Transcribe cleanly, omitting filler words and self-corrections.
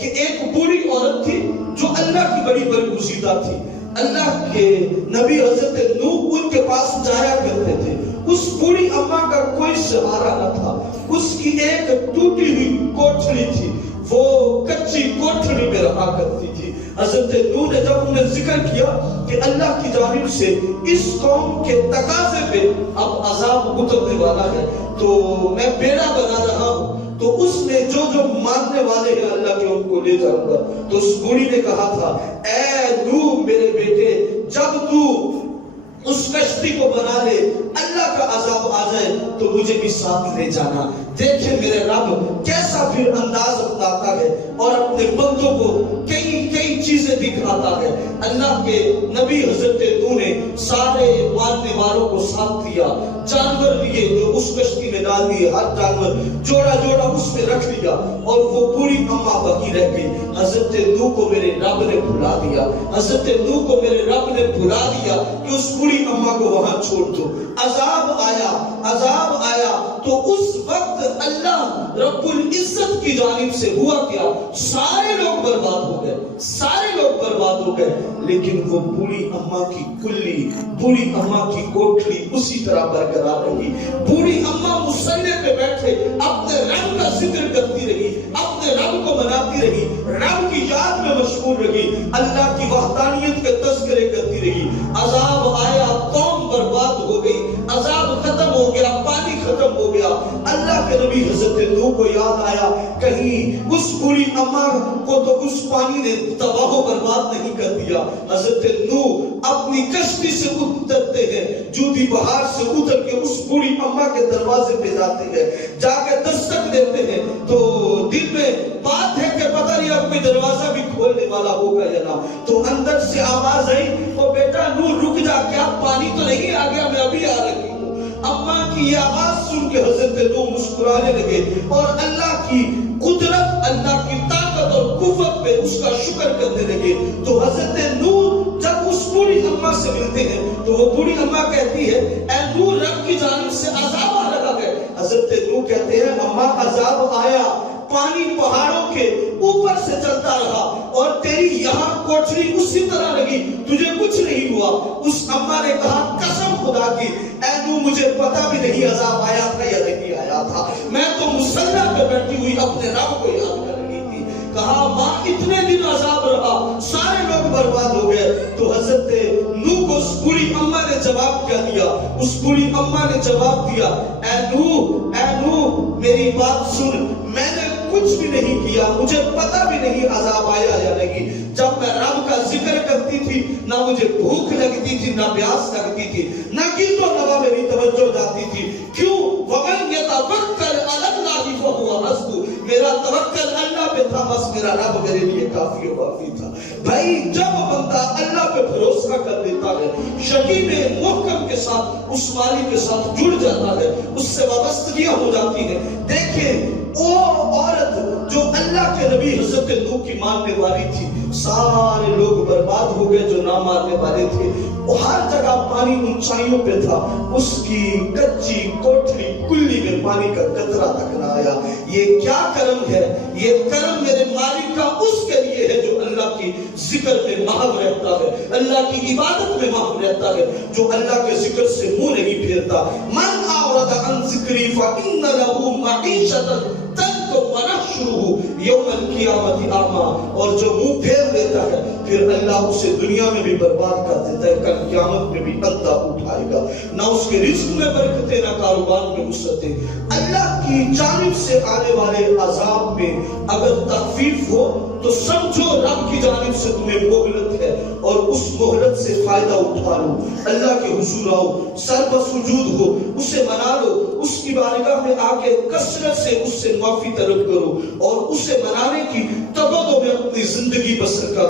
کہ ایک بوڑھی عورت تھی جو اللہ کی بڑی برگزیدہ تھی. اللہ کے نبی حضرت نوح ان کے پاس جایا کرتے تھے. اس بوڑھی اماں کا کوئی سہارا نہ تھا. اس کی ایک ٹوٹی ہوئی کوٹھڑی تھی, وہ کچی کوٹھڑی میں رہا کرتی تھی. حضرت نوح نے جب انہیں ذکر کیا کہ اللہ کی جانب سے اس قوم کے تقاضے پہ اب عذاب اترنے والا ہے تو میں بیڑا بنا رہا ہوں, تو اس نے جو ماننے والے ہیں اللہ کے ان کو لے جاؤں گا. تو اس بوڑھی نے کہا تھا, اے نوح میرے بیٹے, جب تو اس کشتی کو بنا لے, اللہ کا عذاب آ جائے تو مجھے بھی ساتھ لے جانا. دیکھیں میرے رب کیسا پھر انداز اپناتا ہے اور اپنے بندوں کو کئی چیزیں دکھاتا ہے. اللہ کے نبی حضرت نوح نے سارے ماننے والوں کو ساتھ دیا, جانور لیے جو اس کشتی میں ڈال دیے, ہر جانور جوڑا جوڑا اس میں رکھ دیا, اور وہ پوری اماں باقی رہ گئی. حضرت نوح کو میرے رب نے بھلا دیا, حضرت نوح کو میرے رب نے بھلا دیا کہ اس پوری اماں کو وہاں چھوڑ دو. عذاب آیا تو اس وقت اللہ رب العزت کی جانب سے ہوا کیا, سارے لوگ برباد ہو گئے, سارے لوگ برباد ہو گئے. لیکن وہ بوڑھی اماں کی کلی, بوڑھی اماں کی کوٹھڑی اسی طرح برقرار رہی. بوڑھی اماں مصلی پہ بیٹھے اپنے رب کا ذکر کرتی رہی, اپنے رب کو مناتی رہی, رب کی یاد میں مشغول رہی, اللہ کی وحدانیت کے تذکرے کرتی رہی. عذاب آیا, قوم برباد ہو گئی, عذاب ختم ہو گیا, پانی ختم ہو گیا. اللہ کے نبی حضرت نوح کو یاد آیا کہیں اس بوڑھی اماں کو تو اس پانی نے تباہ و برباد نہیں کر دیا. حضرت نوح اپنی کشتی سے اترتے ہیں, جودی بہار سے اتر کے اس بوڑھی اماں کے دروازے پہ جاتے ہیں, جا کے دستک دیتے ہیں تو دل میں بات ہے کہ پتہ نہیں اب کوئی دروازہ بھی کھولنے والا ہوگا یا نہ. تو اندر سے آواز آئی, او بیٹا نوح رک جا, کیا پانی تو نہیں آ گیا, میں ابھی آ رہی ہوں. اماں کی یہ آواز سن کے حضرت نوح مسکرانے لگے اور اللہ کی قدرت, اللہ کی طاقت اور قوت پہ اس کا شکر کرنے لگے. تو حضرت نوح جب اس بوڑھی اماں سے ملتے ہیں تو وہ بوڑھی اماں کہتی ہے, اے نوح رب کی جانب سے عذاب آ رہا ہے. حضرت نوح کہتے ہیں, اماں عذاب آیا, پانی پہاڑوں کے اوپر سے چلتا رہا اور تیری یہاں کوٹھڑی اسی طرح لگی, تجھے کچھ نہیں ہوا. اس اماں نے کہا, قسم خدا کی اے نوح مجھے پتا بھی نہیں عذاب آیا تھا یا نہیں آیا تھا, میں تو مصلی پہ بیٹھی ہوئی اپنے رب کو یاد کر رہی تھی. کہا ماں اتنے دن عذاب رہا, سارے لوگ برباد ہو گئے. تو حضرت نوح کو اس بوڑھی اماں نے جواب کیا دیا, اس بوڑھی اماں نے جواب دیا, اے نوح میری بات سن, میں نے کچھ بھی نہیں کیا, مجھے پتا بھی نہیں عذاب آیا یا نہیں. جب میں رب کا ذکر کرتی تھی نہ مجھے بھوک لگتی تھی نہ پیاس لگتی تھی, نہ گیت و نوا میری توجہ جاتی تھی. کیوں؟ وَمَنْ يَتَوَكَّلْ عَلَى اللَّهِ فَهُوَ حَسْبُهُ, میرا توکل اللہ پہ تھا, بس میرا رب میرے لیے کافی و وافی تھا. بھائی جب بندہ اللہ پہ بھروسہ کر لیتا ہے, شکیب محکم کے ساتھ اس مالک کے ساتھ جڑ جاتا ہے, اس سے وابستگیاں ہو جاتی ہیں. دیکھیں وہ عورت جو اللہ کے نبی حضرت نوح کی ماننے والی تھی, سارے لوگ برباد ہو گئے جو نہ ماننے والے تھے. وہ ہر جگہ پانی اونچائیوں پہ تھا, اس کی کچی کوٹھڑی کلی میں پانی کا قطرہ تک نہ آیا. یہ کیا کرم ہے, یہ کرم میرے مالک کا اس کے لیے ہے جو اللہ کی ذکر میں محو رہتا ہے, اللہ کی عبادت میں محو رہتا ہے, جو اللہ کے ذکر سے منہ نہیں پھیرتا. من اعرض عن ذکری فإن له معیشة وَنَحْشُرُهُ يَوْمَ الْقِيَامَةِ أَعْمَى, اور جو منہ پھیر دیتا ہے پھر اللہ اسے دنیا میں بھی برباد کر دیتا ہے, کل قیامت میں بھی اندھا اٹھائے گا. نہ اس کے رزق میں برکتیں, نہ کاروبار میں وسعتیں. اللہ کی جانب سے آنے والے عذاب میں اگر تخفیف ہو تو سمجھو رب کی جانب سے تمہیں مہلت ہے, اور اس مہلت سے فائدہ اٹھا لو. اللہ کے حضور آؤ, سر بسجود ہو, اسے منا لو, اس کی بارگاہ میں آ کے کثرت سے اس سے معافی طلب کرو, اور اسے منانے کی تبدو میں اپنی زندگی بسر کرو.